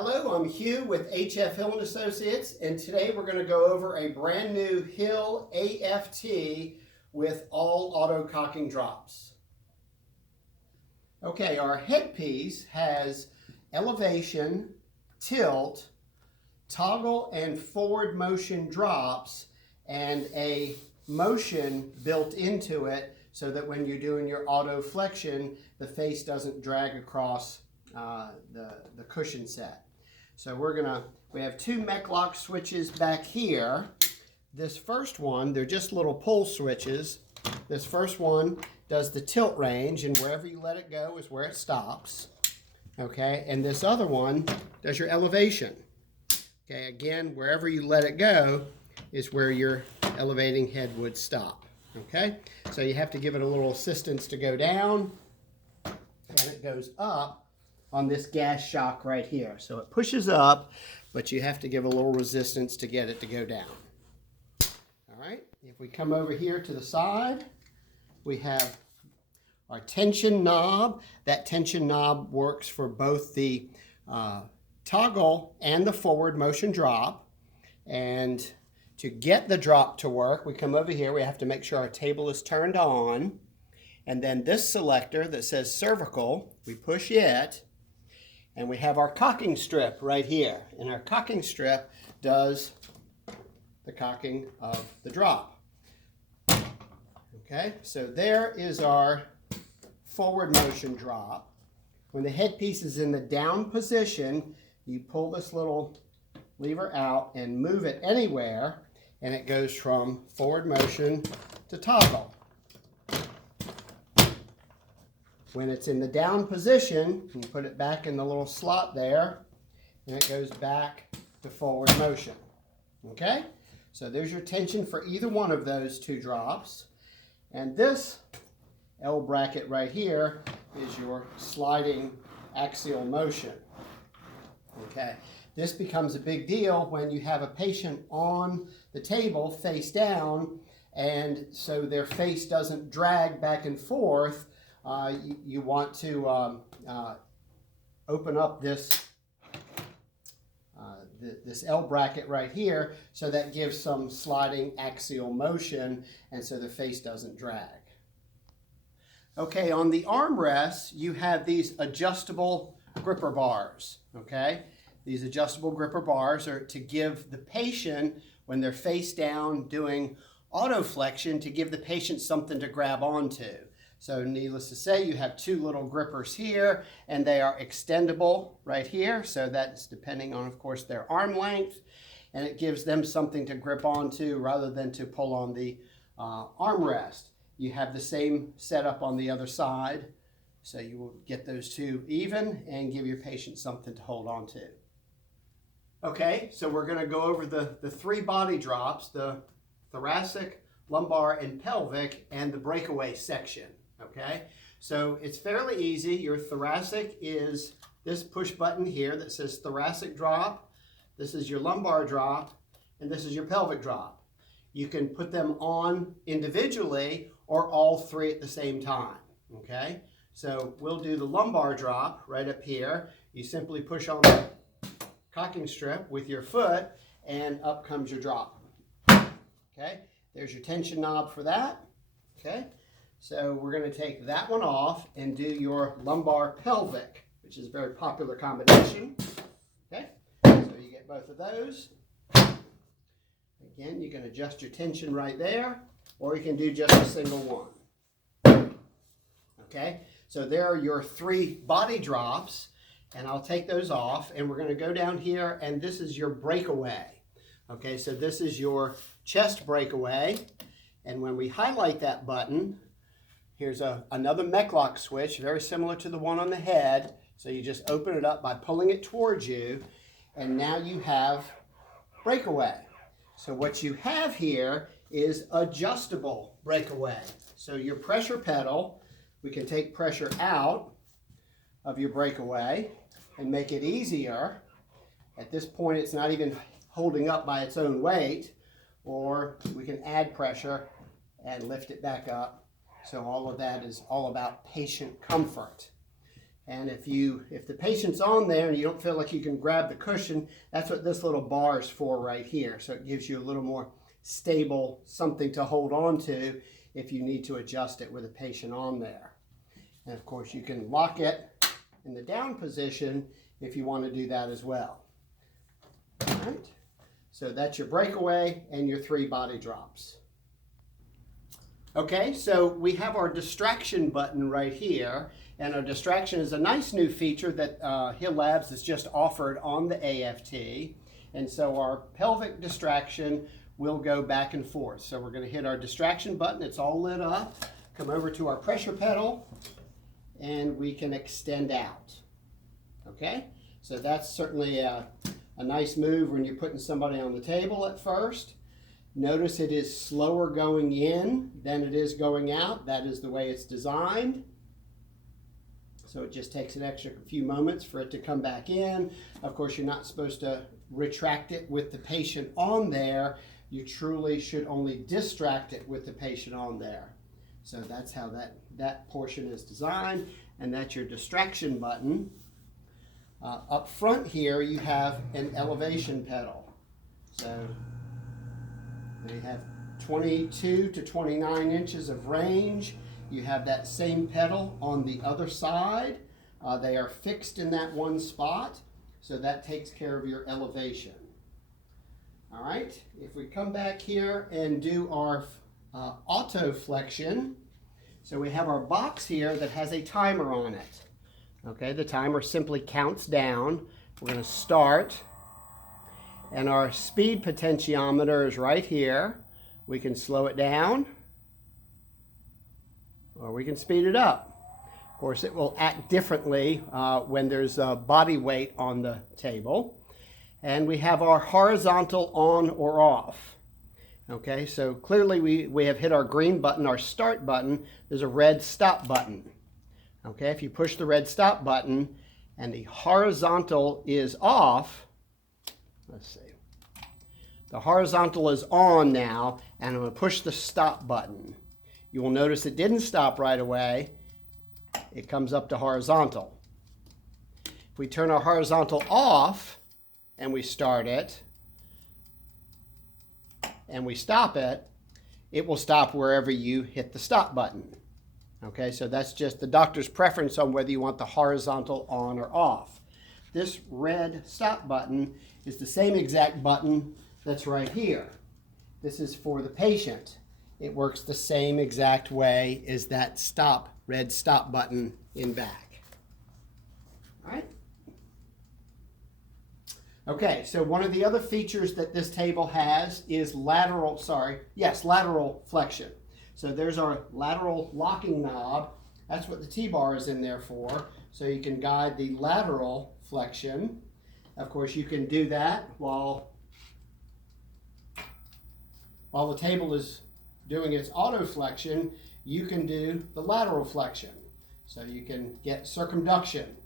Hello, I'm Hugh with HFHill Associates, and today we're going to go over a brand new Hill AFT with all auto cocking drops. Okay, our headpiece has elevation, tilt, toggle and forward motion drops, and a motion built into it so that when you're doing your auto flexion, the face doesn't drag across the cushion set. So we have two mech lock switches back here. This first one, they're just little pull switches. This first one does the tilt range, and wherever you let it go is where it stops. Okay, and this other one does your elevation. Okay, again, wherever you let it go is where your elevating head would stop. Okay, so you have to give it a little assistance to go down, and it goes up on this gas shock right here. So it pushes up, but you have to give a little resistance to get it to go down. All right, if we come over here to the side, we have our tension knob. That tension knob works for both the toggle and the forward motion drop. And to get the drop to work, we come over here, we have to make sure our table is turned on. And then this selector that says cervical, we push it, and we have our cocking strip right here. And our cocking strip does the cocking of the drop. Okay, so there is our forward motion drop. When the headpiece is in the down position, you pull this little lever out and move it anywhere, and it goes from forward motion to toggle. When it's in the down position, you put it back in the little slot there, and it goes back to forward motion. Okay? So there's your tension for either one of those two drops. And this L bracket right here is your sliding axial motion. Okay? This becomes a big deal when you have a patient on the table face down, and so their face doesn't drag back and forth. You want to open up this L bracket right here, so that gives some sliding axial motion, and so the face doesn't drag. Okay, on the armrest, you have these adjustable gripper bars. Okay, these adjustable gripper bars are to give the patient, when they're face down doing auto flexion, to give the patient something to grab onto. So needless to say, you have two little grippers here, and they are extendable right here. So that's depending on, of course, their arm length, and it gives them something to grip onto rather than to pull on the armrest. You have the same setup on the other side, so you will get those two even and give your patient something to hold on to. Okay, so we're going to go over the three body drops: the thoracic, lumbar, and pelvic, and the breakaway section. Okay, so it's fairly easy. Your thoracic is this push button here that says thoracic drop. This is your lumbar drop, and this is your pelvic drop. You can put them on individually or all three at the same time. Okay, so we'll do the lumbar drop right up here. You simply push on the cocking strip with your foot, and up comes your drop. Okay, there's your tension knob for that. Okay, so we're going to take that one off and do your lumbar pelvic, which is a very popular combination. Okay, so you get both of those. Again, you can adjust your tension right there, or you can do just a single one. Okay, so there are your three body drops, and I'll take those off, and we're going to go down here, and this is your breakaway. Okay, so this is your chest breakaway, and when we highlight that button, here's another mech lock switch, very similar to the one on the head. So you just open it up by pulling it towards you, and now you have breakaway. So what you have here is adjustable breakaway. So your pressure pedal, we can take pressure out of your breakaway and make it easier. At this point, it's not even holding up by its own weight, or we can add pressure and lift it back up. So all of that is all about patient comfort. And if the patient's on there and you don't feel like you can grab the cushion, that's what this little bar is for right here. So it gives you a little more stable something to hold on to if you need to adjust it with a patient on there. And of course you can lock it in the down position if you want to do that as well. All right. So that's your breakaway and your 3 body drops. Okay, so we have our distraction button right here, and our distraction is a nice new feature that Hill Labs has just offered on the AFT. And so our pelvic distraction will go back and forth. So we're going to hit our distraction button. It's all lit up. Come over to our pressure pedal, and we can extend out. Okay, so that's certainly a nice move when you're putting somebody on the table at first. Notice it is slower going in than it is going out. That is the way it's designed. So it just takes an extra few moments for it to come back in. Of course, you're not supposed to retract it with the patient on there. You truly should only distract it with the patient on there. So that's how that portion is designed, and that's your distraction button. Up front here, you have an elevation pedal. So they have 22 to 29 inches of range. You have that same pedal on the other side. They are fixed in that one spot, so that takes care of your elevation. All right, if we come back here and do our auto flexion, so we have our box here that has a timer on it. Okay, the timer simply counts down. We're going to start. And our speed potentiometer is right here. We can slow it down, or we can speed it up. Of course, it will act differently when there's a body weight on the table. And we have our horizontal on or off. Okay, so clearly we have hit our green button, our start button. There's a red stop button. Okay, if you push the red stop button and the horizontal is off, let's see. The horizontal is on now, and I'm going to push the stop button. You will notice it didn't stop right away. It comes up to horizontal. If we turn our horizontal off and we start it and we stop it, it will stop wherever you hit the stop button. Okay, so that's just the doctor's preference on whether you want the horizontal on or off. This red stop button is the same exact button that's right here. This is for the patient. It works the same exact way as that red stop button in back. All right. Okay, so one of the other features that this table has is lateral flexion. So there's our lateral locking knob. That's what the T-bar is in there for. So you can guide the lateral flexion. Of course, you can do that while the table is doing its auto flexion. You can do the lateral flexion. So you can get circumduction.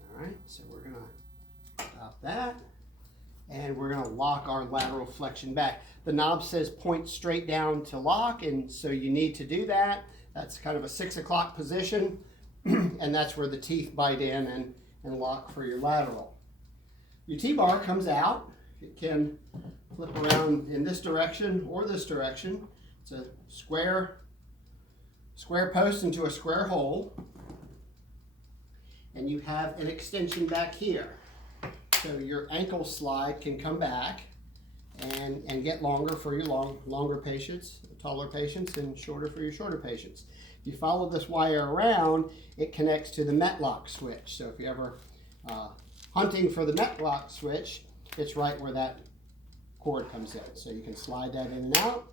All right, so we're going to stop that. And we're going to lock our lateral flexion back. The knob says point straight down to lock, and so you need to do that. That's kind of a 6 o'clock position, and that's where the teeth bite in and lock for your lateral. Your T-bar comes out. It can flip around in this direction or this direction. It's a square post into a square hole, and you have an extension back here. So your ankle slide can come back and get longer for your longer patients, taller patients, and shorter for your shorter patients. If you follow this wire around, it connects to the Metlock switch. So if you're ever hunting for the Metlock switch, it's right where that cord comes in. So you can slide that in and out.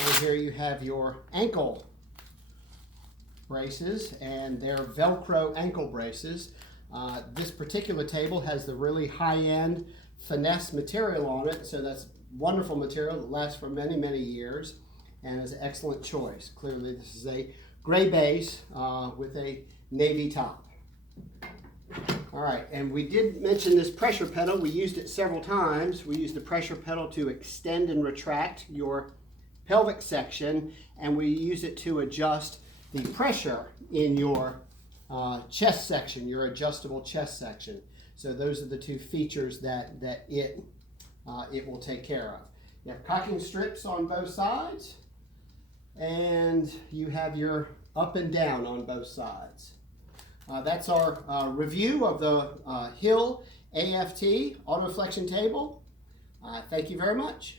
And here you have your ankle braces, and they're Velcro ankle braces. This particular table has the really high-end finesse material on it, so that's wonderful material that lasts for many, many years and is an excellent choice. Clearly, this is a gray base with a navy top. All right, and we did mention this pressure pedal. We used it several times. We used the pressure pedal to extend and retract your pelvic section, and we use it to adjust the pressure in your chest section, your adjustable chest section. So those are the two features that it will take care of. You have cocking strips on both sides, and you have your up and down on both sides. That's our review of the Hill AFT auto flexion table. Thank you very much.